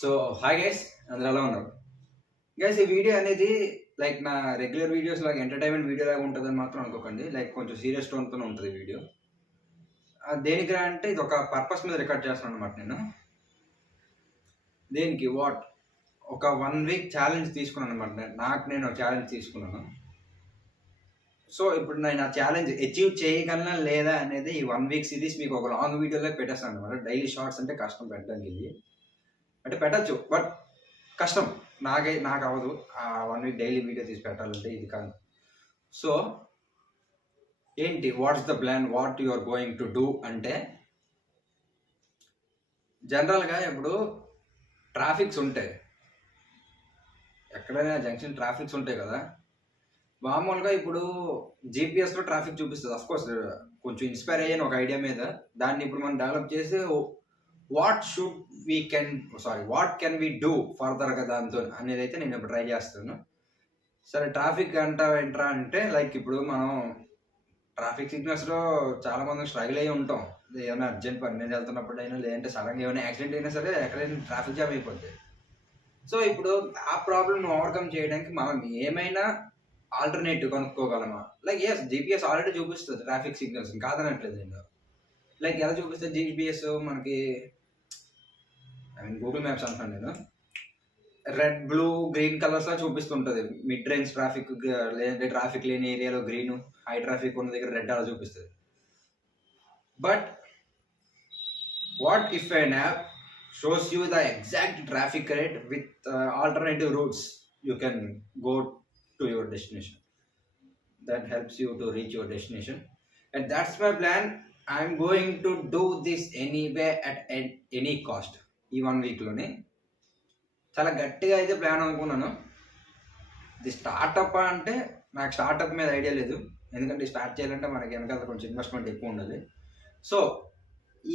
So hi guys, అందరూ ఎలా ఉన్నారు గైస్? ఈ వీడియో అనేది లైక్ నా రెగ్యులర్ వీడియోస్ లాగా ఎంటర్టైన్మెంట్ వీడియో లాగా ఉంటుందని మాత్రం అనుకోకండి. లైక్ కొంచెం సీరియస్ టోన్తో ఉంటుంది వీడియో. దేనికి అంటే ఇది ఒక పర్పస్ మీద రికార్డ్ చేస్తున్నాను అనమాట. దేనికి ఒక 1 వీక్ ఛాలెంజ్ తీసుకున్నాను అనమాట. నేను ఛాలెంజ్ తీసుకున్నాను. సో ఇప్పుడు నేను ఆ ఛాలెంజ్ అచీవ్ చేయగలనా లేదా అనేది ఈ 1 వీక్ సిరీస్ మీకు ఒక లాంగ్ వీడియోలో పెట్టేస్తాను అనమాట. డైలీ షార్ట్స్ అంటే కష్టం పెట్టడానికి, ఇది అంటే పెట్టచ్చు బట్ కష్టం. నాకు అవ్వదు ఆ 1 వీక్ డైలీ వీడియో తీసి పెట్టాలంటే, ఇది కాదు. సో ఏంటి, what's the plan, what you are going to do అంటే, జనరల్గా ఇప్పుడు ట్రాఫిక్స్ ఉంటాయి, ఎక్కడైనా జంక్షన్ ట్రాఫిక్స్ ఉంటాయి కదా. మామూలుగా ఇప్పుడు జీపీఎస్లో ట్రాఫిక్ చూపిస్తుంది. అఫ్కోర్స్ కొంచెం ఇన్స్పైర్ అయ్యాను ఒక ఐడియా మీద. దాన్ని ఇప్పుడు మనం డెవలప్ చేసి వాట్ కెన్ వి డూ ఫర్దర్గా దాంతో అనేది అయితే నేను ఇప్పుడు ట్రై చేస్తాను. సరే, ట్రాఫిక్ ఏంట్రా అంటే, లైక్ ఇప్పుడు మనం ట్రాఫిక్ సిగ్నల్స్లో చాలా మంది స్ట్రగుల్ అయ్యి ఉంటాం. ఏమైనా అర్జెంట్ పని మీద వెళ్తున్నప్పుడు అయినా, లేదంటే సడన్గా ఏమైనా యాక్సిడెంట్ అయినా సరే ఎక్కడైనా ట్రాఫిక్ జామ్ అయిపోద్ది. సో ఇప్పుడు ఆ ప్రాబ్లమ్ ఓవర్కమ్ చేయడానికి మనం ఏమైనా ఆల్టర్నేటివ్ కనుక్కోగలమా? లైక్ ఎస్, జీపీఎస్ ఆల్రెడీ చూపిస్తుంది ట్రాఫిక్ సిగ్నల్స్, కాదనట్లేదు నేను. లైక్ ఎలా చూపిస్తుంది జీపీఎస్ మనకి? గూగుల్ మ్యాప్స్ అంటాను నేను. రెడ్, బ్లూ, గ్రీన్ కలర్స్లో చూపిస్తుంటుంది. మిడ్ రేంజ్ ట్రాఫిక్, లేదంటే ట్రాఫిక్ లేని ఏరియాలో గ్రీను, హై ట్రాఫిక్ ఉన్న దగ్గర రెడ్ అలా చూపిస్తుంది. But what if an app shows you the exact traffic rate with alternative routes you can go to your destination? That helps you to reach your destination. And that's my plan. I'm going to do this anyway at any cost. ఈ 1 వీక్లోనే చాలా గట్టిగా అయితే plan అనుకున్నాను. ఇది startup అంటే, నాకు startup మీద idea లేదు. ఎందుకంటే స్టార్ట్ చేయాలంటే మనకి వెనకాల కొంచెం ఇన్వెస్ట్మెంట్ ఎక్కువ ఉండాలి. సో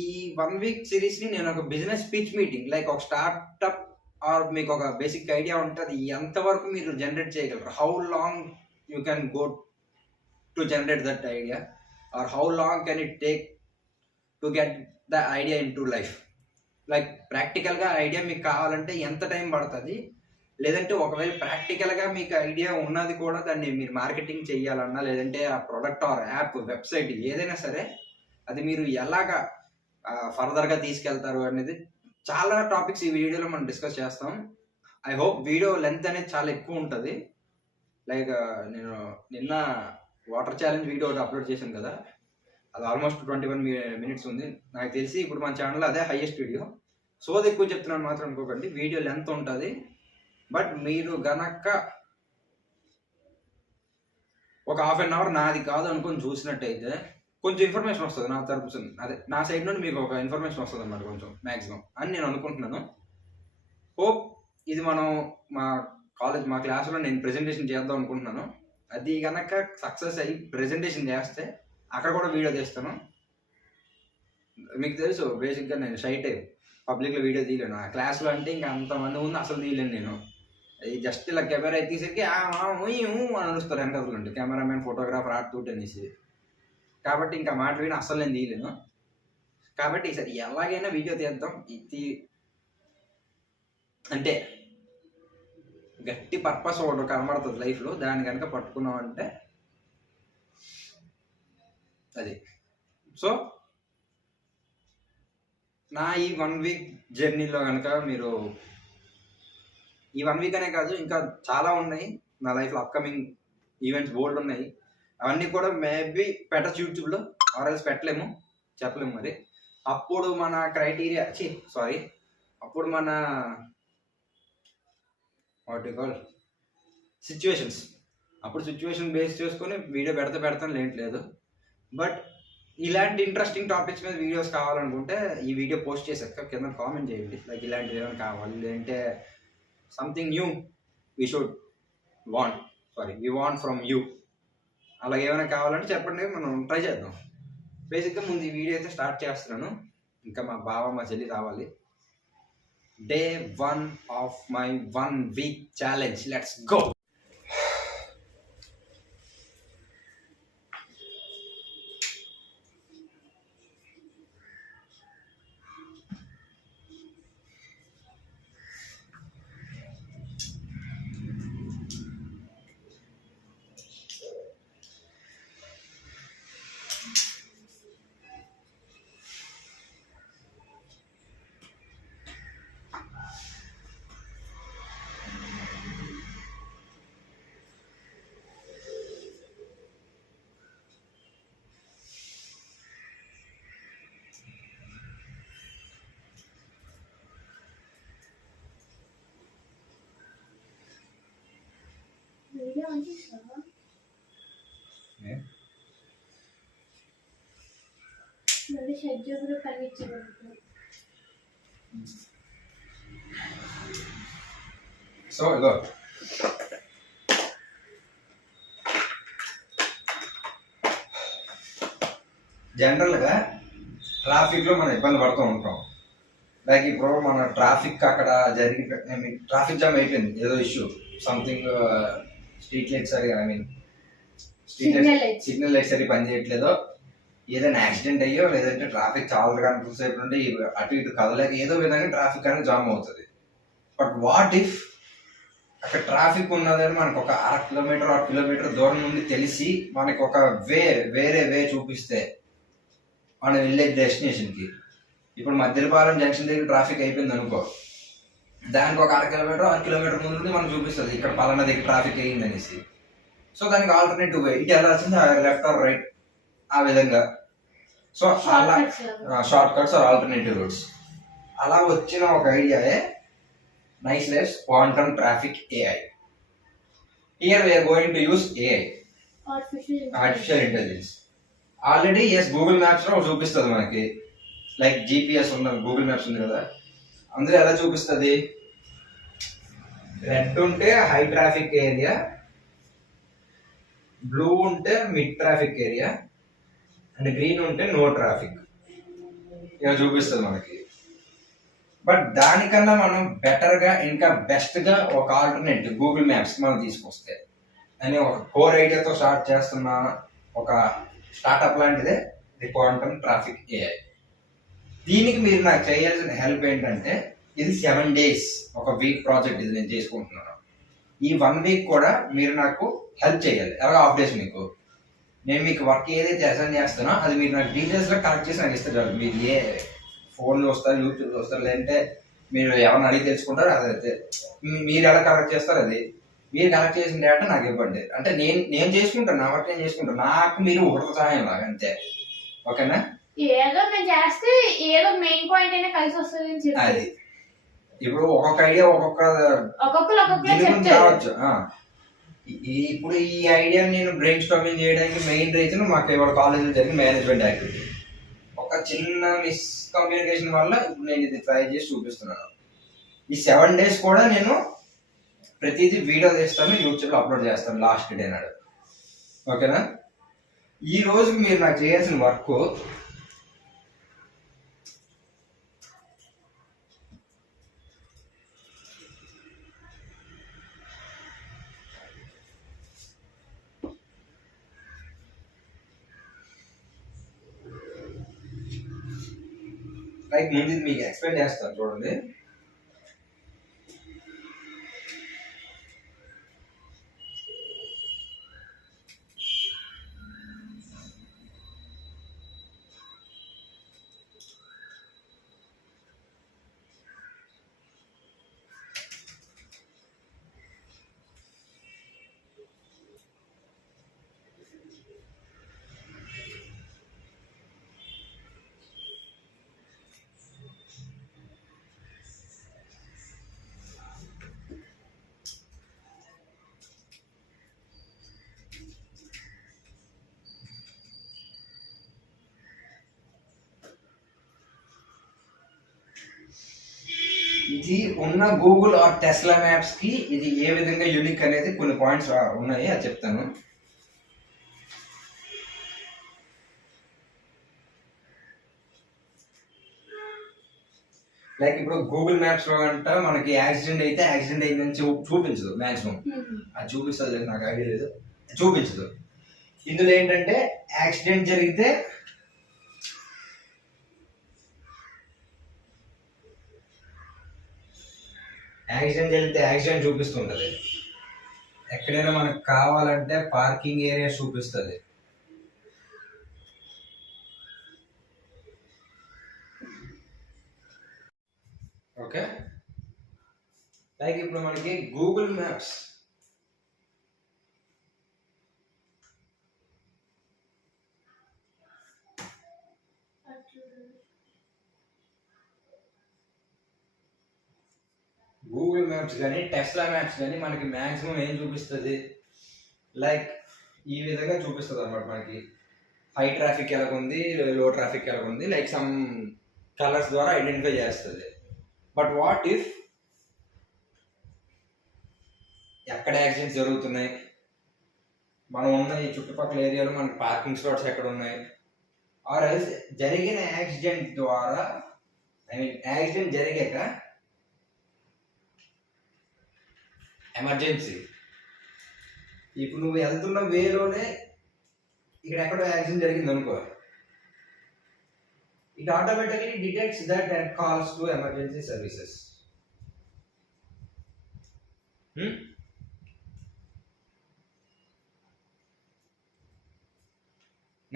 ఈ 1 వీక్ సిరీస్ని నేను ఒక బిజినెస్ పిచ్ మీటింగ్, లైక్ ఒక స్టార్టప్ ఆర్ మీకు ఒక బేసిక్ ఐడియా ఉంటుంది, ఎంతవరకు మీరు జనరేట్ చేయగలరు, how long you can go to generate that idea, or how long can it take to get the idea into life. Like ప్రాక్టికల్గా idea మీకు కావాలంటే ఎంత టైం పడుతుంది, లేదంటే ఒకవేళ ప్రాక్టికల్గా మీకు ఐడియా ఉన్నది కూడా దాన్ని మీరు మార్కెటింగ్ చేయాలన్నా, లేదంటే ఆ ప్రోడక్ట్ ఆర్ యాప్, వెబ్సైట్ ఏదైనా సరే అది మీరు ఎలాగా ఫర్దర్గా తీసుకెళ్తారు అనేది చాలా టాపిక్స్ ఈ వీడియోలో మనం డిస్కస్ చేస్తాం. ఐ హోప్ వీడియో లెంత్ అనేది చాలా ఎక్కువ ఉంటుంది. లైక్ నేను నిన్న వాటర్ ఛాలెంజ్ వీడియో ఒకటి అప్లోడ్ చేశాను కదా, అది ఆల్మోస్ట్ 21 minutes ఉంది. నాకు తెలిసి ఇప్పుడు మన ఛానల్లో అదే హైయెస్ట్ వీడియో. సోది ఎక్కువ చెప్తున్నాను మాత్రం అనుకోకండి, వీడియో లెంత్ ఉంటుంది. బట్ మీరు గనక ఒక హాఫ్ అన్ అవర్ నాది కాదు అనుకొని చూసినట్టయితే కొంచెం ఇన్ఫర్మేషన్ వస్తుంది నా తరపు, అదే నా సైడ్ నుండి మీకు ఒక ఇన్ఫర్మేషన్ వస్తుంది అన్నమాట, కొంచెం మ్యాక్సిమం అని నేను అనుకుంటున్నాను. హోప్ ఇది మనం మా క్లాస్లో నేను ప్రెజెంటేషన్ చేద్దాం అనుకుంటున్నాను. అది కనుక సక్సెస్ అయ్యి ప్రెజెంటేషన్ చేస్తే అక్కడ కూడా వీడియో తీస్తాను. మీకు తెలుసు బేసిక్గా నేను షై టైప్, పబ్లిక్లో వీడియో తీయలేను. ఆ క్లాస్లో అంటే ఇంకా అంతమంది ఉంది, అసలు తీయలేను నేను. అది జస్ట్ ఇలా కెమెరా తీసేసరికి అని అరుస్తారు వెనకాల నుండి, కెమెరామెన్, ఫోటోగ్రాఫర్, ఆర్ట్ తూట్ అనేసి. కాబట్టి ఇంకా మాట విని అస్సలు నేను తీయలేను. కాబట్టి ఈసారి ఎలాగైనా వీడియో తీద్దాం. ఇది అంటే గట్టి పర్పస్ ఒకటి కనబడుతుంది లైఫ్లో, దాన్ని కనుక పట్టుకున్నాం అంటే అది. సో నా ఈ 1 వీక్ జర్నీలో కనుక మీరు, ఈ 1 వీక్ అనే కాదు ఇంకా చాలా ఉన్నాయి నా లైఫ్లో, అప్కమింగ్ ఈవెంట్స్ బోల్డ్ ఉన్నాయి. అవన్నీ కూడా మేబీ పెట్టచ్చు యూట్యూబ్లో, ఆర్ఎల్స్ పెట్టలేము, చెప్పలేము. మరి అప్పుడు మన క్రైటీరియా అప్పుడు మన సిచ్యువేషన్స్, అప్పుడు సిచ్యువేషన్ బేస్ చేసుకొని వీడియో పెడతాను లేదు. బట్ ఇలాంటి ఇంట్రెస్టింగ్ టాపిక్స్ మీద వీడియోస్ కావాలనుకుంటే ఈ వీడియో పోస్ట్ చేసాక కింద కామెంట్ చేయండి. లైక్ ఇలాంటివి ఏమైనా కావాలి, లేదంటే something knew we want from you, అలా ఏమైనా కావాలంటే చెప్పండి, మనం ట్రై చేద్దాం. బేసిక్గా ముందు ఈ వీడియో అయితే స్టార్ట్ చేస్తున్నాను. ఇంకా మా బావ మా చెల్లి రావాలి. Day 1 of my 1 week challenge. Let's go. So ఇదో జనరల్గా ట్రాఫిక్లో మనం ఇబ్బంది పడుతూ ఉంటాం. లైక్ ఇప్పుడు మన ట్రాఫిక్ అక్కడ జరిగి ట్రాఫిక్ జామ్ అయిపోయింది, ఏదో ఇష్యూ సంథింగ్, స్ట్రీట్ లైట్స్ సరిగా సిగ్నల్ లైట్స్ సరిగ్గా పని చేయట్లేదో, ఏదైనా యాక్సిడెంట్ అయ్యో లేదంటే ట్రాఫిక్ చాలా గంటల సేపు నుండి అటు ఇటు కదలేక ఏదో విధంగా ట్రాఫిక్ అనేది జామ్ అవుతుంది. బట్ వాట్ ఇఫ్ అక్కడ ట్రాఫిక్ ఉన్నదని మనకు ఒక 1/2 కిలోమీటర్ దూరం నుండి తెలిసి మనకి ఒక వేరే వే చూపిస్తే మనం వెళ్ళే డెస్టినేషన్కి. ఇప్పుడు మధ్యలపాలెం జంక్షన్ దగ్గర ట్రాఫిక్ అయిపోయింది అనుకో, దానికి ఒక 1/2 కిలోమీటర్ ముందు నుండి మనం చూపిస్తుంది ఇక్కడ పలానా దగ్గర ట్రాఫిక్ అయ్యింది అనేసి. సో దానికి ఆల్టర్నేటివ్ వే, ఇటు వెళ్ళాల్సింది లెఫ్ట్ ఆర్ రైట్, ఆ విధంగా. సో అలా short cuts or alternative routes. అలా వచ్చిన ఒక ఐడియాయే Nice Life's Quantum Traffic AI. Here we're going to use AI, artificial intelligence. Already Google Maps లో చూపిస్తుంది మనకి, లైక్ GPS ఉన్న గూగుల్ మ్యాప్స్ ఉంది కదా, అందులో ఎలా చూపిస్తుంది, రెడ్ ఉంటే హై ట్రాఫిక్ ఏరియా, బ్లూ ఉంటే mid traffic area, and green ఉంటే నో ట్రాఫిక్, ఇలా చూపిస్తుంది మనకి. బట్ దానికన్నా మనం బెటర్గా ఇంకా బెస్ట్గా ఒక ఆల్టర్నేటివ్ గూగుల్ మ్యాప్స్ మనం తీసుకొస్తే అని ఒక కోర్ ఐడియాతో స్టార్ట్ చేస్తున్న ఒక స్టార్ట్అప్ లాంటిదే ది క్వాంటమ్ ట్రాఫిక్ AI. దీనికి మీరు నాకు చేయాల్సిన హెల్ప్ ఏంటంటే, ఇది 7 days ఒక వీక్ ప్రాజెక్ట్, ఇది నేను చేసుకుంటున్నాను. ఈ 1 week కూడా మీరు నాకు హెల్ప్ చేయాలి. ఎలాగో హాఫ్ డేస్ మీకు, నేను మీకు వర్క్ ఏదైతే అసైన్ చేస్తానో అది మీరు నాకు డీటెయిల్స్గా కలెక్ట్ చేసి నాకు ఇస్తే చాలు. మీరు ఏ ఫోన్ చూస్తారు, యూట్యూబ్ చూస్తారు, లేదంటే మీరు ఎవరిని అడిగి తెలుసుకుంటారు, అదైతే మీరు ఎలా కలెక్ట్ చేస్తారు, అది మీరు కలెక్ట్ చేసిన డేటా నాకు ఇవ్వండి. అంటే నేను చేసుకుంటాను, నా వర్క్ నేను చేసుకుంటాను, నాకు మీరు ఒకటి సహాయం లాగా అంతే. ఓకేనా? ఏదో నేను చేస్తే ఏదో మెయిన్ పాయింట్ అయినా కలిసి వస్తుంది. అది ఇప్పుడు ఒక్కొక్క ఐడియా ఒక్కొక్కరు రావచ్చు. ఇప్పుడు ఈ ఐడియా నేను బ్రెయిన్ స్టార్మింగ్ చేయడానికి మెయిన్ రీజన్ మాకు ఇవాళ కాలేజీలో జరిగిన మేనేజ్మెంట్ యాక్టివిటీ. ఒక చిన్న మిస్కమ్యూనికేషన్ వల్ల ఇప్పుడు నేను ఇది ట్రై చేసి చూపిస్తున్నాను. ఈ 7 days కూడా నేను ప్రతిదీ వీడియో చేస్తాను, యూట్యూబ్లో అప్లోడ్ చేస్తాను లాస్ట్ డే నాడు. ఓకేనా? ఈ రోజుకి మీరు నాకు చేయాల్సిన వర్క్, లైక్ ముందు మీకు ఎక్స్ప్లెయిన్ చేస్తాను చూడండి. ఇది ఉన్న గూగుల్ ఆర్ టెస్లా మ్యాప్స్ కి ఇది ఏ విధంగా యూనిక్ అనేది కొన్ని పాయింట్స్ ఉన్నాయి, అది చెప్తాను. లైక్ ఇప్పుడు గూగుల్ మ్యాప్స్ లో అంట మనకి యాక్సిడెంట్ అయితే యాక్సిడెంట్ అయిందని చూపించదు మాక్సిమం. అది చూపిస్తుంది లేదు, నాకు ఐడియా లేదు, చూపించదు. ఇందులో ఏంటంటే యాక్సిడెంట్ జరిగితే యాక్సిడెంట్ చూపిస్తుంటది. ఎక్కడైనా మనకు కావాలంటే పార్కింగ్ ఏరియా చూపిస్తుంది. ఓకే, లైక్ ఇప్పుడు మనకి గూగుల్ మ్యాప్స్ కానీ టెస్లా మ్యాప్స్ కానీ మనకి మ్యాక్సిమం ఏం చూపిస్తుంది, లైక్ ఈ విధంగా చూపిస్తుంది అనమాట మనకి హై ట్రాఫిక్ ఎలాగుంది, లో ట్రాఫిక్ ఎలాగుంది, లైక్ సమ్ కలర్స్ ద్వారా ఐడెంటిఫై చేస్తుంది. బట్ వాట్ ఇఫ్ ఎక్కడ యాక్సిడెంట్స్ జరుగుతున్నాయి, మనం ఉన్న ఈ చుట్టుపక్కల ఏరియాలో మనకి పార్కింగ్ స్లాట్స్ ఎక్కడ ఉన్నాయి, ఆర్ ఎల్స్ జరిగిన యాక్సిడెంట్ ద్వారా, ఐ మీన్ యాక్సిడెంట్ జరిగాక ఎమర్జెన్సీ, ఇప్పుడు నువ్వు వెళ్తున్న వేలోనే ఇక్కడ ఎక్కడో యాక్సిడెంట్ జరిగింది అనుకో, it automatically detects that and calls to emergency services.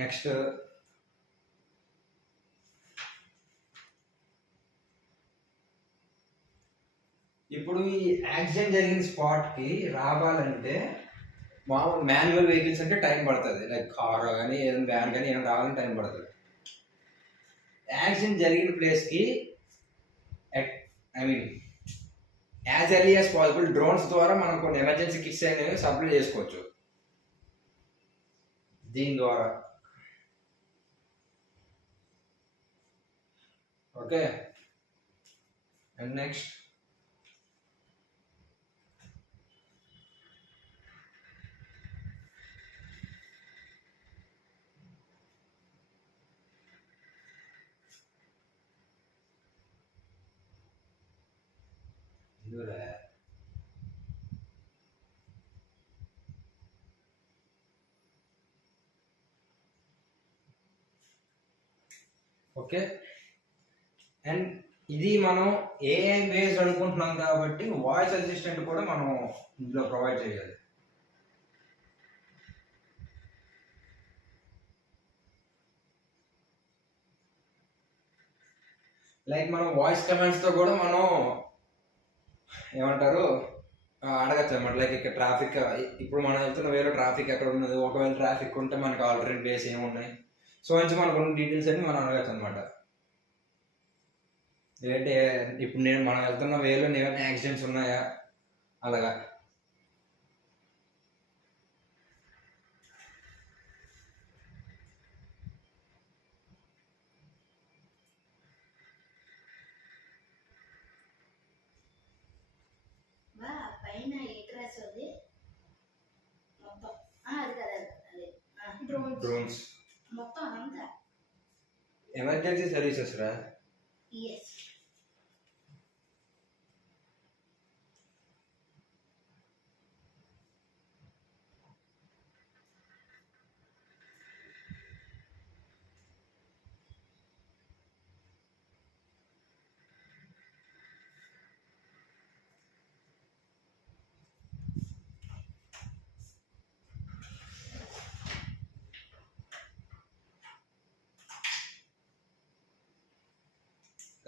Next ఇప్పుడు ఈ యాక్సిడెంట్ జరిగిన స్పాట్కి రావాలంటే మామూలు మాన్యువల్ వెహికల్స్ అంటే టైం పడుతుంది, లైక్ కార్ కానీ ఏదైనా వ్యాన్ కానీ ఏమైనా రావాలని టైం పడుతుంది. యాక్సిడెంట్ జరిగిన ప్లేస్కి I mean as early as possible drones ద్వారా మనం కొన్ని ఎమర్జెన్సీ కిట్స్ అనేవి సప్లై చేసుకోవచ్చు దీని ద్వారా. Okay, and next okay, and ఇది మనం ఏఐ బేస్డ్ అనుకుంటున్నాం కాబట్టి వాయిస్ అసిస్టెంట్ కూడా మనం ఇందులో ప్రొవైడ్ చేయాలి. లైక్ మనం వాయిస్ కమాండ్స్తో కూడా మనం ఏమంటారు అడగచ్చు అనమాట. లైక్ ఇక్కడ ట్రాఫిక్, ఇప్పుడు మనం వెళ్తున్న వేలో ట్రాఫిక్ ఎక్కడ ఉన్నది, ఒకవేళ ట్రాఫిక్ ఉంటే మనకి ఆల్టర్నేట్ వేస్ ఏమున్నాయి, సో నుంచి మనకు ఉన్న డీటెయిల్స్ అన్ని మనం అడగచ్చు అనమాట. లేదంటే ఇప్పుడు మనం వెళ్తున్న వేలో ఏమైనా యాక్సిడెంట్స్ ఉన్నాయా అలాగా. డ్రోన్స్ ఎమర్జెన్సీ సర్వీసెస్ రా.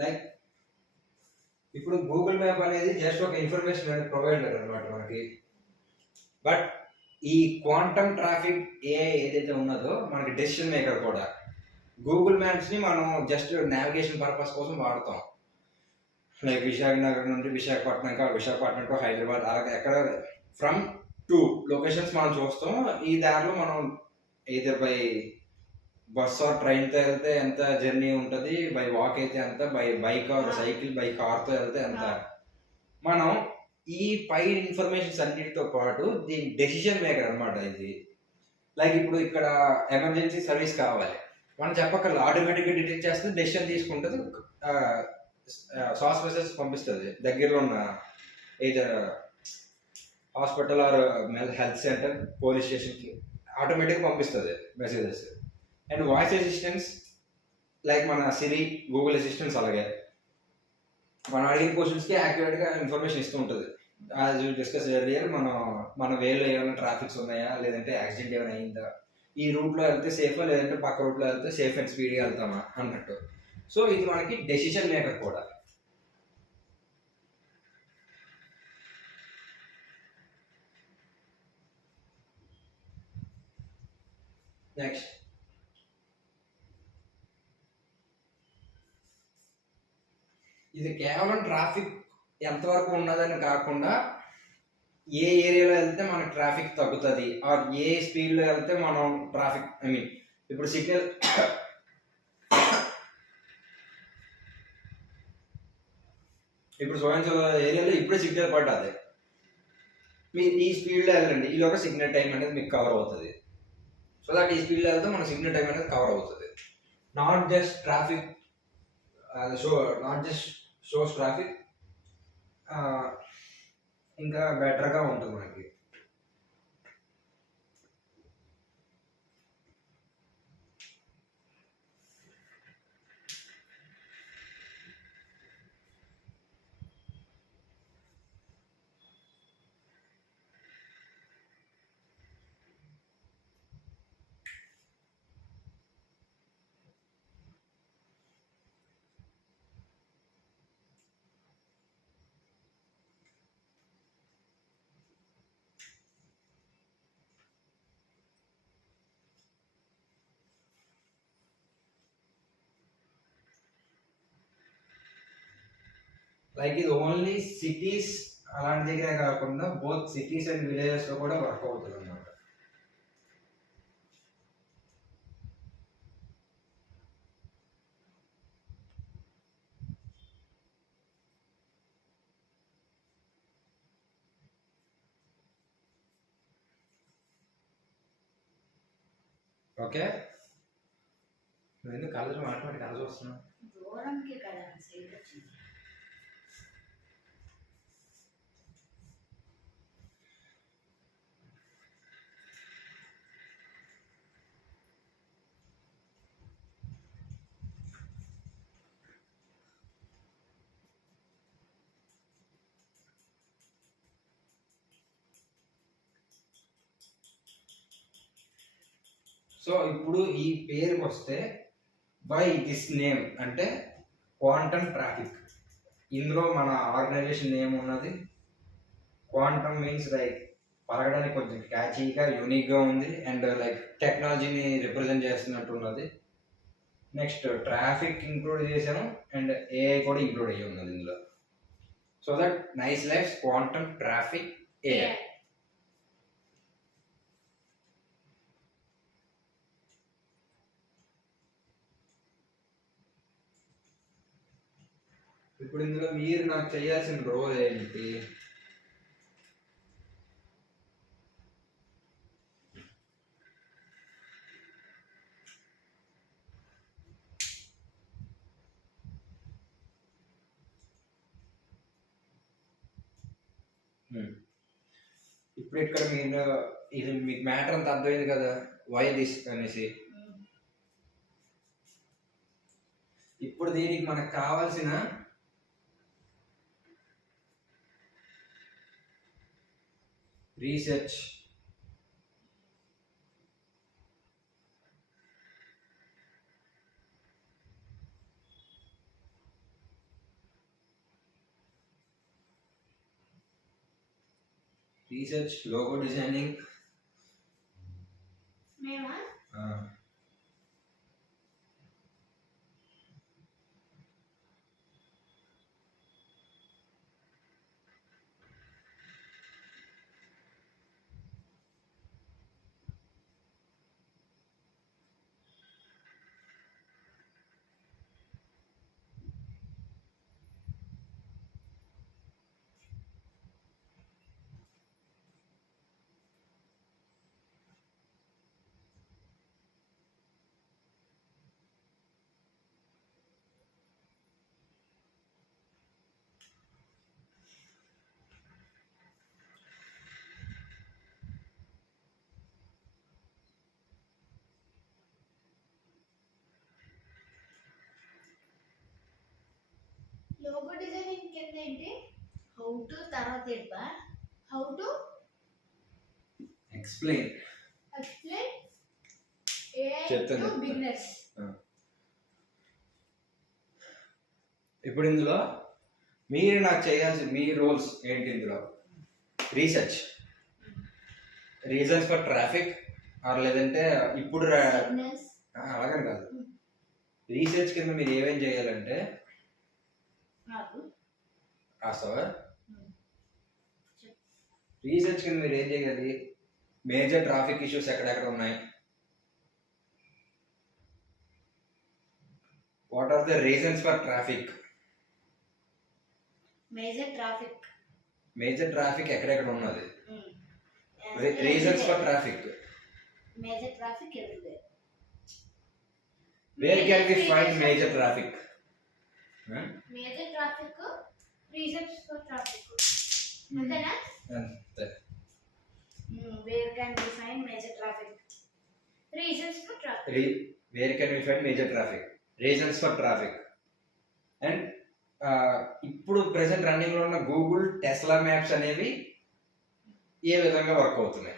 లైక్ ఇప్పుడు గూగుల్ మ్యాప్ అనేది జస్ట్ ఒక ఇన్ఫర్మేషన్ అనేది ప్రొవైడర్ అనమాట మనకి. బట్ ఈ క్వాంటమ్ ట్రాఫిక్ ఏదైతే ఉన్నదో మనకి డెసిషన్ మేకర్ కూడా. గూగుల్ మ్యాప్స్ని మనం జస్ట్ నావిగేషన్ పర్పస్ కోసం వాడతాం. లైక్ విశాఖనగర్ నుండి విశాఖపట్నం టు హైదరాబాద్ అలాగే ఎక్కడ ఫ్రమ్ 2 లొకేషన్స్ మనం చూస్తాం. ఈ దారిలో మనం ఎయిదర్ బై బస్ ఆర్ ట్రైన్తో వెళ్తే ఎంత జర్నీ ఉంటుంది, బై వాక్ అయితే ఎంత, by bike or cycle by కార్తో వెళ్తే ఎంత. మనం ఈ పై ఇన్ఫర్మేషన్స్ అన్నిటితో పాటు దీని డెసిషన్ మేకర్ అనమాట ఇది. లైక్ ఇప్పుడు ఇక్కడ ఎమర్జెన్సీ సర్వీస్ కావాలి, మనం చెప్పక్కర్లేదు, ఆటోమేటిక్గా డిటెక్ట్ చేస్తుంది, డెసిషన్ తీసుకుంటుంది, సాస్ మెసేజ్ పంపిస్తుంది దగ్గరలో ఉన్న ఏదైనా hospital or health centre police స్టేషన్కి ఆటోమేటిక్గా పంపిస్తుంది messages. And voice assistants like మన సిరి, గూగుల్ అసిస్టెంట్స్ అలాగే మనం అడిగిన క్వశ్చన్స్కి యాక్యురేట్గా ఇన్ఫర్మేషన్ ఇస్తూ ఉంటుంది. యాజ్ యూ డిస్కస్ ఎర్లియర్ మన వేలో ఏమైనా ట్రాఫిక్స్ ఉన్నాయా, లేదంటే యాక్సిడెంట్ ఏమైనా అయిందా, ఈ రూట్లో వెళ్తే సేఫా లేదంటే పక్క రూట్లో వెళ్తే సేఫ్ అండ్ స్పీడ్గా వెళ్తామా అన్నట్టు. సో ఇది మనకి డెసిషన్ మేకర్ కూడా. నెక్స్ట్ ఇది కేవలం ట్రాఫిక్ ఎంతవరకు ఉన్నదని కాకుండా ఏ ఏరియాలో వెళ్తే మనకు ట్రాఫిక్ తగ్గుతుంది ఆర్ ఏ స్పీడ్లో వెళ్తే మనం ట్రాఫిక్ ఐ మీన్ ఇప్పుడు సిగ్నల్ ఇప్పుడు సో ఏరియాలో ఇప్పుడే సిగ్నల్ పడ్డది, మీరు ఈ స్పీడ్లో వెళ్ళండి, ఈలోగా సిగ్నల్ టైం అనేది మీకు కవర్ అవుతుంది. సో దట్ ఈ స్పీడ్లో వెళ్తే మన సిగ్నల్ టైం అనేది కవర్ అవుతుంది. Not just traffic not just shows traffic, ఇంకా బెటర్గా ఉంటుంది మనకి. లైక్ ఇది ఓన్లీ సిటీస్ అలాంటి దగ్గరే కాకుండా బోత్ సిటీస్ అండ్ విలేజెస్లో కూడా వర్క్ అవుతుంది అన్నమాట. ఓకే, నువ్వు ఎందుకు కలర్ మాట్లాడి కలర్ వస్తున్నావు? దూరంకి కదా సైడ్ వచ్చింది. సో ఇప్పుడు ఈ పేరుకి వస్తే బై దిస్ నేమ్ అంటే క్వాంటమ్ ట్రాఫిక్. ఇందులో మన ఆర్గనైజేషన్ నేమ్ ఉన్నది. క్వాంటమ్ మీన్స్ లైక్ పలకడానికి కొంచెం క్యాచీగా యూనిక్గా ఉంది అండ్ లైక్ టెక్నాలజీని రిప్రజెంట్ చేస్తున్నట్టు ఉన్నది. నెక్స్ట్ ట్రాఫిక్ ఇంక్లూడ్ చేశాను అండ్ ఏఐ కూడా ఇంక్లూడ్ అయ్యి ఉన్నది ఇందులో. So that nice Life Quantum traffic AI. ఇప్పుడు ఇందులో మీరు నాకు చేయాల్సిన రోల్ ఏంటి? ఇప్పుడు ఇక్కడ మీరు ఇది మీకు మ్యాటర్ అంత అర్థమైంది కదా, వై దిస్ అనేసి. ఇప్పుడు దీనికి మనకు కావాల్సిన రీసెర్చ్, లోగో డిజైనింగ్. మేమా లోగో డిజైనింగ్ కింద ఏంటి? హౌ టు తర్వాత ఏంటా? హౌ టు ఎక్స్ప్లెయిన్ AI చెప్తాను, టు చెప్తాను. బిగినర్స్. ఇప్పుడు ఇందులో మీరు నాకు చేయాల్సిన మీ రోల్స్ ఏంటి? ఇందులో research, reasons for traffic or లేదంటే ఇప్పుడు సిగ్నల్స్. అలాగని కాదు, రీసెర్చ్ కింద మీరు ఏమేం చేయాలంటే నాకు రాస్తావా? రీసెర్చ్ కింద మీరు ఏం చేయాలి, మేజర్ ట్రాఫిక్ ఇష్యూస్ ఎక్కడెక్కడ ఉన్నాయి, what are the reasons for traffic, major traffic ఎక్కడెక్కడ ఉన్నది, reasons for traffic, major traffic everywhere. Where can we find major traffic, major traffic, reasons for traffic అంతేనా? అంతే. Where can we find major traffic, reasons for traffic. Where can we find major traffic, reasons for traffic. And ఇప్పుడు present running లో ఉన్న Google Tesla maps అనేవి ఏ విధంగా work అవుతున్నాయి?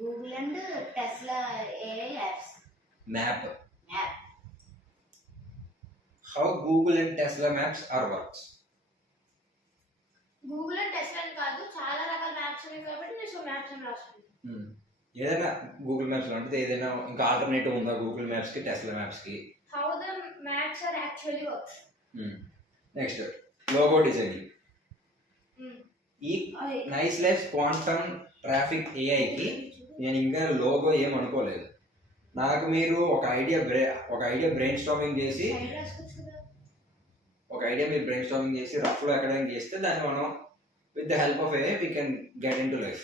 Google and Tesla AI apps. Map. How Google and Tesla maps are works? Google and Tesla అని కాదు, చాలా రకాల మ్యాప్స్ ఉన్నాయి కాబట్టి నేను సో మ్యాప్స్ అని రాస్తున్నాను. ఏదైనా గూగుల్ మ్యాప్స్ అంటే ఏదైనా ఇంకా ఆల్టర్నేటివ్ ఉందా గూగుల్ మ్యాప్స్ కి టెస్లా మ్యాప్స్ కి? How the maps are actually works. Next logo designing. ఈ Nice Life Quantum Traffic AI కి నేను ఇంకా లోగో ఏం అనుకోలేదు. నాకు మీరు ఒక ఐడియా బ్రెయిన్ స్టార్మింగ్ చేసి రఫ్లో ఎక్కడానికి చేస్తే దాన్ని మనం with the help of AI we can get in to life.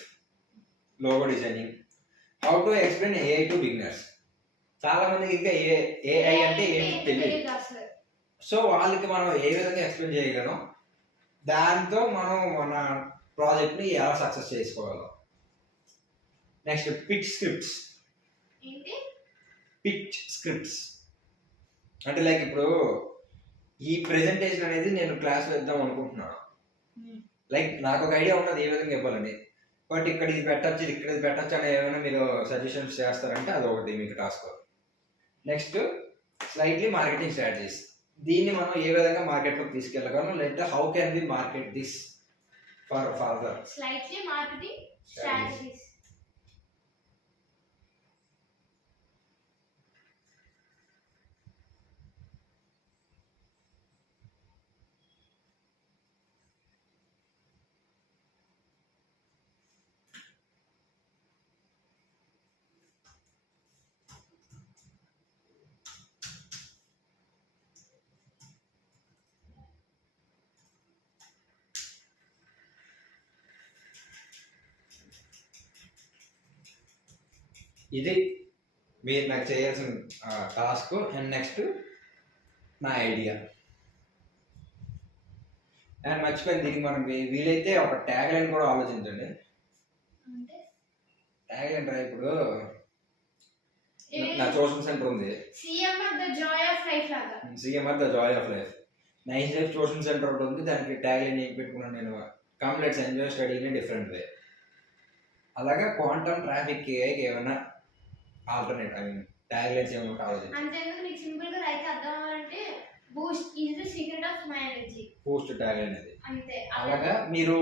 Logo designing. How to explain AI to beginners. చాలా మందికి ఇంకా AI అంటే ఏంటి తెలియదు. సో వాళ్ళకి మనం ఏ విధంగా ఎక్స్ప్లెయిన్ చేయగలం, దాంతో మనం మన ప్రాజెక్ట్ని ఎలా సక్సెస్ చేసుకోగలం. నెక్స్ట్ పిచ్ స్క్రిప్ట్స్ అంటే లైక్ ఇప్పుడు ఈ ప్రెజెంటేషన్ అనేది నేను క్లాస్లో ఇద్దాం అనుకుంటున్నాను. లైక్ నాకు ఒక ఐడియా ఉన్నది ఏ విధంగా ఇవ్వాలని, బట్ ఇక్కడ ఇది పెట్టచ్చు అని ఏమైనా మీరు సజెషన్స్ చేస్తారంటే అది ఒకటి మీకు task. Next slightly marketing strategies. దీన్ని మనం ఏ విధంగా మార్కెట్లోకి తీసుకెళ్ళగలం, లేదా how can we market this for further. Slightly marketing strategies. ఇది మీరు నాకు చేయాల్సిన టాస్క్. అండ్ నెక్స్ట్ నా ఐడియా. అండ్ మర్చిపోయింది, దీనికి మనం వీలైతే ఒక ట్యాగ్ లైన్ కూడా ఆలోచించండి. ట్యాగ్ లైన్ రా, ఇప్పుడు నా ట్యూషన్ సెంటర్ ఉంది, CMR the Joy of life. Nice life tuition centre ఒకటి ఉంది, దానికి ట్యాగ్ లైన్ ఏం పెట్టుకున్నాను నేను, come let's enjoy study in different way. అలాగా క్వాంటమ్ ట్రాఫిక్ ఏఐకి ఏమైనా ఆల్టర్నేట్ ట్యాగ్ లైన్స్ ఏమైనా ఆలోచించండి. అంతేందుకు నీకు సింపుల్ గా రైట్ అర్థం అవ్వాలంటే Boost is the secret of my energy. Post tag అనేది అంతే. అలాగా మీరు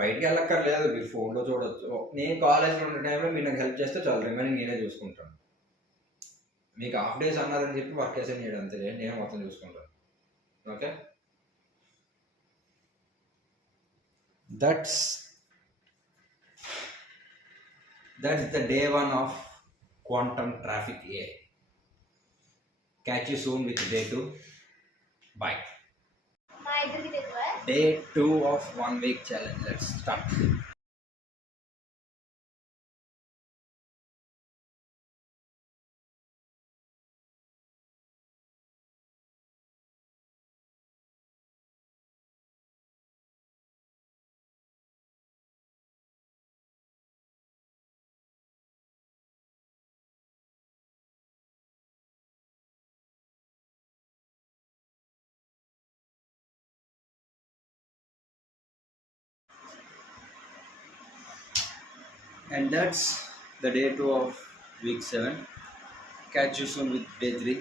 బయటికి వెళ్ళక్కర్లేదు, మీరు ఫోన్లో చూడొచ్చు. నేను కాలేజ్లో ఉన్న టైంలో మీరు నాకు హెల్ప్ చేస్తే చాలు, రిమైనింగ్ నేనే చూసుకుంటాను. మీకు హాఫ్ డేస్ అన్నారని చెప్పి వర్క్ చేసే చేయడం అంతే, నేనే మొత్తం చూసుకుంటాను. Okay, that's the day 1 of quantum traffic AI. Catch you soon with day 2. Bye. మా ఇద్దరికి తెలుసా? Day 2 of 1 week challenge. Let's start. And that's the day 2 of week 7. Catch you soon with day 3.